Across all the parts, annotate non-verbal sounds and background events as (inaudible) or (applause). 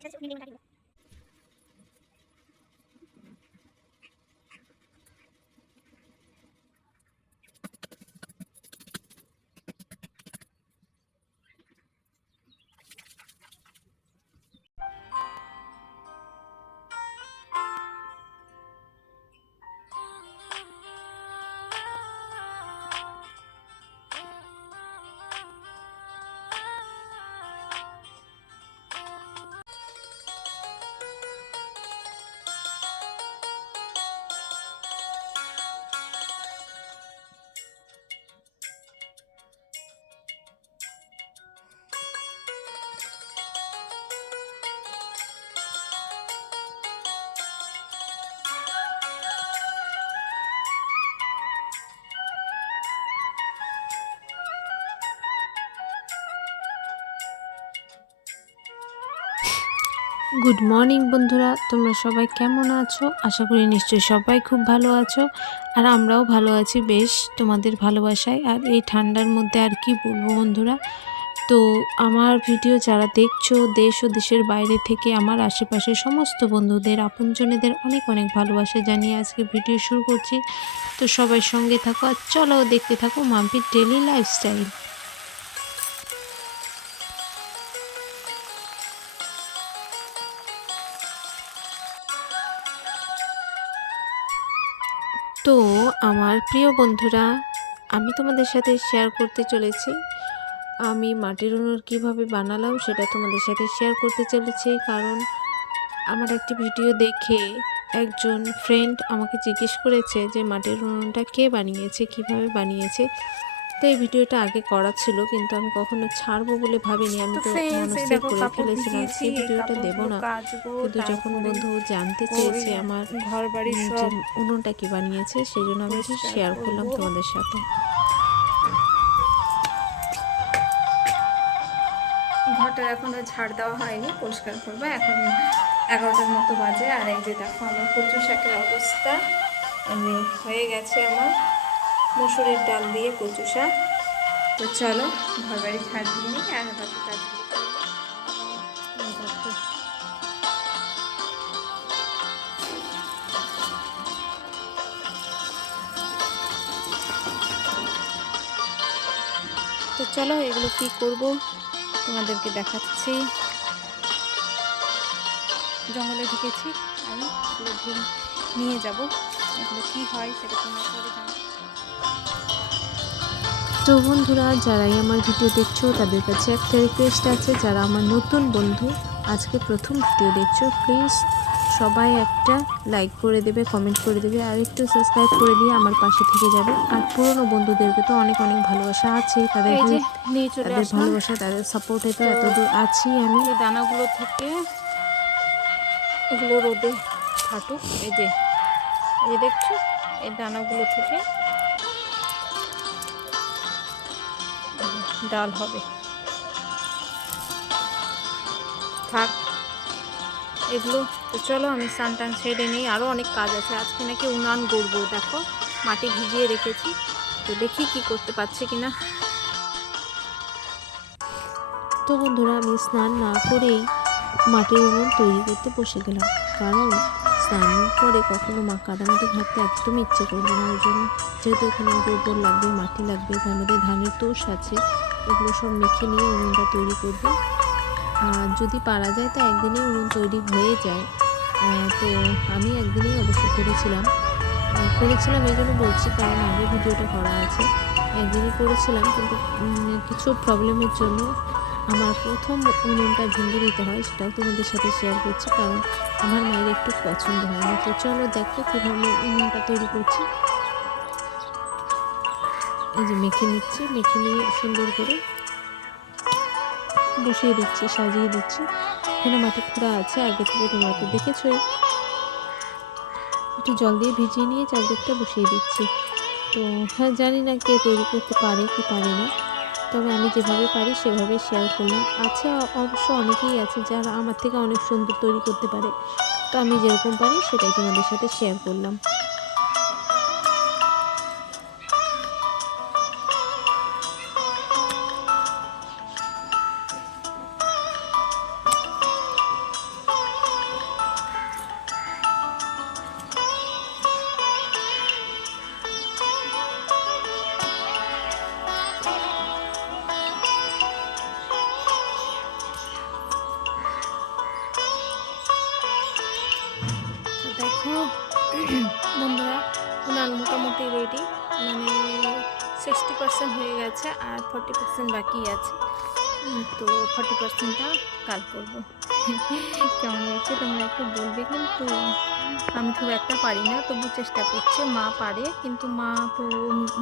Gracias. Good morning বন্ধুরা। তোমরা সবাই কেমন আছো? আশা করি নিশ্চয়ই সবাই খুব ভালো আছো। আর আমরাও ভালো আছি বেশ তোমাদের ভালোবাসায়। আর এই ঠান্ডার মধ্যে আর কি বলব বন্ধুরা? তো আমার ভিডিও যারা দেখছ দেশ ও দেশের বাইরে থেকে, আমার আশেপাশে সমস্ত বন্ধুদের, আপনজনেদের অনেক অনেক ভালোবাসা জানিয়ে আজকে ভিডিও শুরু করছি। তো সবাই সঙ্গে থাকো আর চলো দেখতে থাকো মাম্পির ডেলি লাইফস্টাইল আমার প্রিয় বন্ধুরা, আমি তোমাদের সাথে শেয়ার করতে চলেছি। আমি মাটির উনুন কীভাবে বানালাম সেটা তোমাদের সাথে শেয়ার করতে চলেছি কারণ আমার একটি ভিডিও দেখে একজন ফ্রেন্ড আমাকে জিজ্ঞেস করেছে যে মাটির উনুনটা কে বানিয়েছে, কীভাবে বানিয়েছে। তো এই ভিডিওটা আগে করা ছিল কিন্তু আমি কখনো ছাড়বো বলে ভাবিনি। আমি তো মনস্থির করে ফেলেছিলাম। সেই ভিডিওটা দেবো না। কিন্তু যখন বন্ধু জানতে চেয়েছে আমার ঘর বাড়ির উনুনটা কি বানিয়েছে সেই জন্য আমি শেয়ার করলাম তোমাদের সাথে। ঘরটা এখনও ঝাড় দেওয়া হয়নি পরিষ্কার করব। এখন এগারোটার মতো বাজে আর এই যে দেখো আমার কচু শাকের অবস্থা আমি হয়ে গেছে আমার। মুসুরির ডাল দিয়ে কচু শাক। তো চলো ঘর বাড়ি ঝাড় দিয়ে নিই আর বাকি। তো চলো এগুলো কি করব? তোমাদেরকে দেখাচ্ছি। জঙ্গলে ঢুকেছি আমি এগুলো নিয়ে যাব। এগুলো কী হয় সেটা তোমরা পরে তো বন্ধুরা যারাই আমার ভিডিও দেখছ তাদের কাছে একটা রিকোয়েস্ট আছে। যারা আমার নতুন বন্ধু আজকে প্রথম ভিডিও দেখছ প্লিজ সবাই একটা লাইক করে দেবে কমেন্ট করে দেবে আর একটু সাবস্ক্রাইব করে দিয়ে আমার পাশে থেকে যাবে। আর পুরনো বন্ধুদেরকে তো অনেক অনেক ভালোবাসা আছে তাদের তাদের ভালোবাসা তাদের সাপোর্টে তো এতদূর আছি আমি। এই দানাগুলো থেকে এগুলো রোদে ফাটুক। এই যে এই দেখছ এই দানাগুলো থেকে ডাল হবে। থাক, এগুলো তো চলো আমি স্নান টান সেরে নিই। আরও অনেক কাজ আছে। আজকে নাকি উনান গড়বো দেখো। মাটি ভিজিয়ে রেখেছি। তো দেখি কি করতে পারছি কিনা। তো বন্ধুরা, আমি স্নান না করেই মাটির উনুন তৈরি করতে বসে গেলাম। কারণ স্নান করে কখনো মা কাদামাটি ঘাটতে একদম ইচ্ছে করবে না, ওই জন্য যেহেতু এখানে গোবর লাগবে, মাটি লাগবে তার ধানের তোষ আছে, এগুলো সব মেখে নিয়ে উনুনটা তৈরি করবে। আর যদি পারা যায় তো একদিনেই উনুন তৈরি হয়ে যায়। তো আমি একদিনেই অবশ্য করেছিলাম। করেছিলাম এই জন্য বলছি, কারণ আগে ভিডিওটা করা আছে। একদিনই করেছিলাম, কিন্তু কিছু প্রবলেমের জন্য আমার প্রথম উনুনটা ভেঙে দিতে হয়, সেটাও তোমাদের সাথে শেয়ার করছি, কারণ আমার মায়ের একটু পছন্দ হয় না। তো চলো দেখো কীভাবে উনুনটা তৈরি করছি। এই যে মেখে নিচ্ছি, মেখে নিয়ে সুন্দর করে বসিয়ে দিচ্ছি, সাজিয়ে দিচ্ছি। এখানে মাটি খোঁড়া আছে, আগে থেকে তোমরা তো একটু জল দিয়ে ভিজিয়ে নিয়ে চারদিকটা বসিয়ে দিচ্ছি। তো হ্যাঁ জানি না কে তৈরি করতে পারে, কি পারে না। তবে আমি যেভাবে পারি সেভাবে শেয়ার করলাম আছে অবশ্য অনেকেই আছে যারা আমার থেকে অনেক সুন্দর তৈরি করতে পারে। তো আমি যেরকম পারি সেটাই তোমাদের সাথে শেয়ার করলাম। হ্যাঁ, বন্ধুরা উনান মোটামুটি রেডি মানে সিক্সটি পার্সেন্ট হয়ে গেছে আর ফর্টি পার্সেন্ট বাকি আছে। তো ফর্টি পার্সেন্টটা কাল করব। কেমন হয়েছে তোমরা একটু বলবে? কিন্তু আমি খুব একটা পারি না, তবু চেষ্টা করছে। মা পারে, কিন্তু মা তো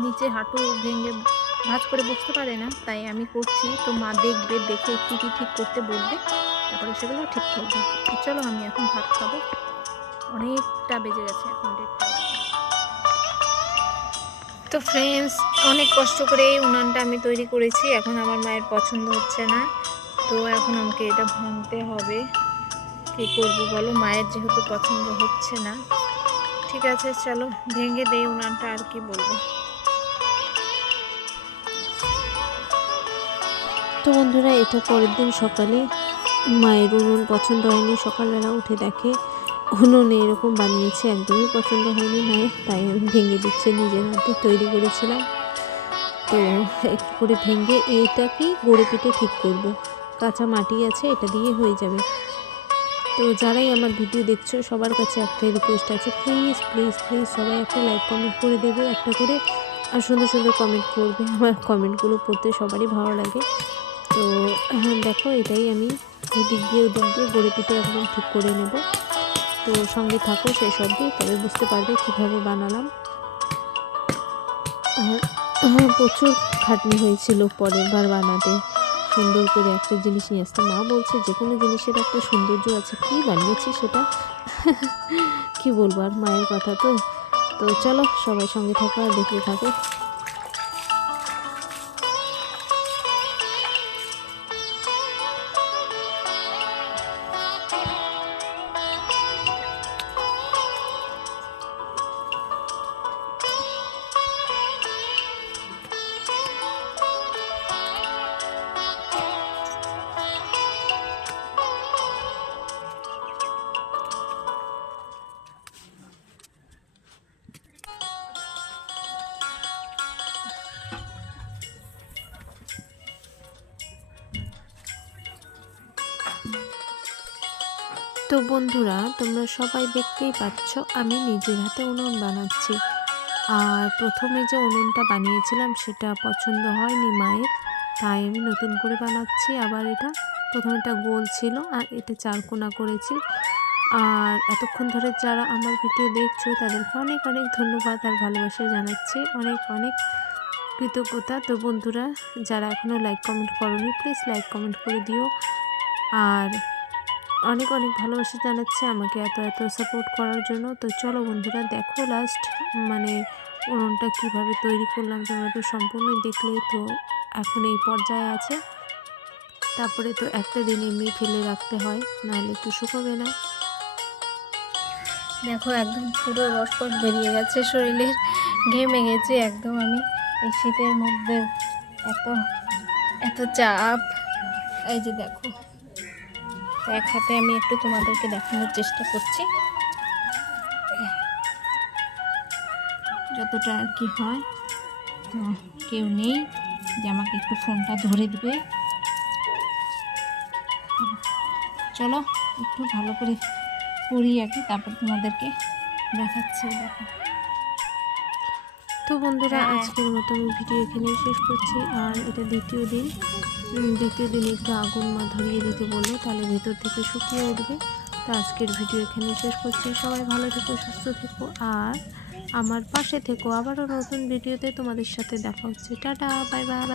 নিচে হাঁটু ভেঙে ভাজ করে বসতে পারে না, তাই আমি করছি। তো মা দেখবে, দেখে কী কী ঠিক করতে বলবে, তারপরে সেগুলো ঠিক করবে। চলো, আমি এখন ভাত খাব। অনেকটা বেজে গেছে এখন ডেটটা তো ফ্রেন্ডস অনেক কষ্ট করে এই উনানটা আমি তৈরি করেছি। এখন আমার মায়ের পছন্দ হচ্ছে না। তো এখন আমাকে এটা ভাঙতে হবে। কী করব বলো? মায়ের যেহেতু পছন্দ হচ্ছে না। ঠিক আছে চলো ভেঙে দেই উনানটা আর কি বলব? তো বন্ধুরা এটা পরের দিন সকালে মায়ের উনুন পছন্দ হয়নি। সকালবেলা উঠে দেখে উনুনে এরকম বানিয়েছে, একদমই পছন্দ হয়নি মায়ের তাই আমি ভেঙে দিচ্ছি, নিজের হাতে তৈরি করেছিলাম। তো একটু করে ভেঙে এইটাকেই গড়ে পিঠে ঠিক করব। কাঁচা মাটি আছে, এটা দিয়ে হয়ে যাবে। তো যারাই আমার ভিডিও দেখছ, সবার কাছে একটাই রিকোয়েস্ট আছে প্লিজ প্লিজ প্লিজ সবাই একটা লাইক কমেন্ট করে দেবে, একটা করে, আর সুন্দর সুন্দর কমেন্ট করবে। আমার কমেন্টগুলো পড়তে সবারই ভালো লাগে। তো দেখো, এটাই আমি ওদিক দিয়ে ওদিক দিয়ে গড়ে পিঠে একদম ঠিক করে নেব। তো সঙ্গে থাকো, শেষ অবধি, তবে বুঝতে পারবে কীভাবে বানালাম। আর প্রচুর খাটনি হয়েছিল পরের বার বানাতে। সুন্দর করে একটা জিনিস নিয়ে আসতে। মা বলছে যে কোনো জিনিসের একটা সৌন্দর্য আছে। কী বানিয়েছি সেটা? (laughs) কি বলব আর মায়ের কথা তো? তো চলো সবাই সঙ্গে থাকো আর দেখতে থাকো। তো বন্ধুরা, তোমরা সবাই দেখতেই পাচ্ছ, আমি নিজের হাতে উনুন বানাচ্ছি। আর প্রথমে যে উনুনটা বানিয়েছিলাম, সেটা পছন্দ হয়নি মায়ের, তাই আমি নতুন করে বানাচ্ছি। আবার এটা প্রথমেটা গোল ছিল, আর এটা চারকোনা করেছি। আর এতক্ষণ ধরে যারা আমার ভিডিও দেখছ, তাদেরকে অনেক অনেক ধন্যবাদ আর ভালোবাসা জানাচ্ছি। অনেক অনেক কৃতজ্ঞতা। তো বন্ধুরা, যারা এখনও লাইক কমেন্ট করনি প্লিজ লাইক কমেন্ট করে দিও। আর অনেক অনেক ভালোবাসা জানাচ্ছে আমাকে এত এত সাপোর্ট করার জন্য। তো চলো বন্ধুরা, দেখো লাস্ট মানে উনুনটা কীভাবে তৈরি করলাম তোমরা তো সম্পূর্ণই দেখলে তো এখন এই পর্যায়ে আছে। তারপরে তো একটা দিন এমনি ফেলে রাখতে হয়, নাহলে একটু শুকোবে না। দেখো একদম পুরো রসকস বেরিয়ে গেছে, শরীরের ঘেমে গেছে একদম আমি। এই শীতের মধ্যে এত এত চাপ। এই যে দেখো। তো এক হাতে আমি একটু তোমাদেরকে দেখানোর চেষ্টা করছি। যতটা আর কি হয়, তো কেউ নেই যে আমাকে একটু ফোনটা ধরে দিবে। চলো, একটু ভালো করে করি আগে, তারপর তোমাদেরকে দেখাচ্ছি, দেখো। তো বন্ধুরা হ্যাঁ। আজকের মতো আমি ভিডিও এখানেই শেষ করছি। আর এটা দ্বিতীয় দিন। দ্বিতীয় দিন একটু আগুন মা ধরিয়ে দিতে বলল তাহলে ভেতর থেকে শুকিয়ে উঠবে। তো আজকের ভিডিও এখানে শেষ করছি। সবাই ভালো থেকো সুস্থ থেকো। আর আমার পাশে থেকো। আবারও নতুন ভিডিওতে তোমাদের সাথে দেখা হচ্ছে। Tata bye bye.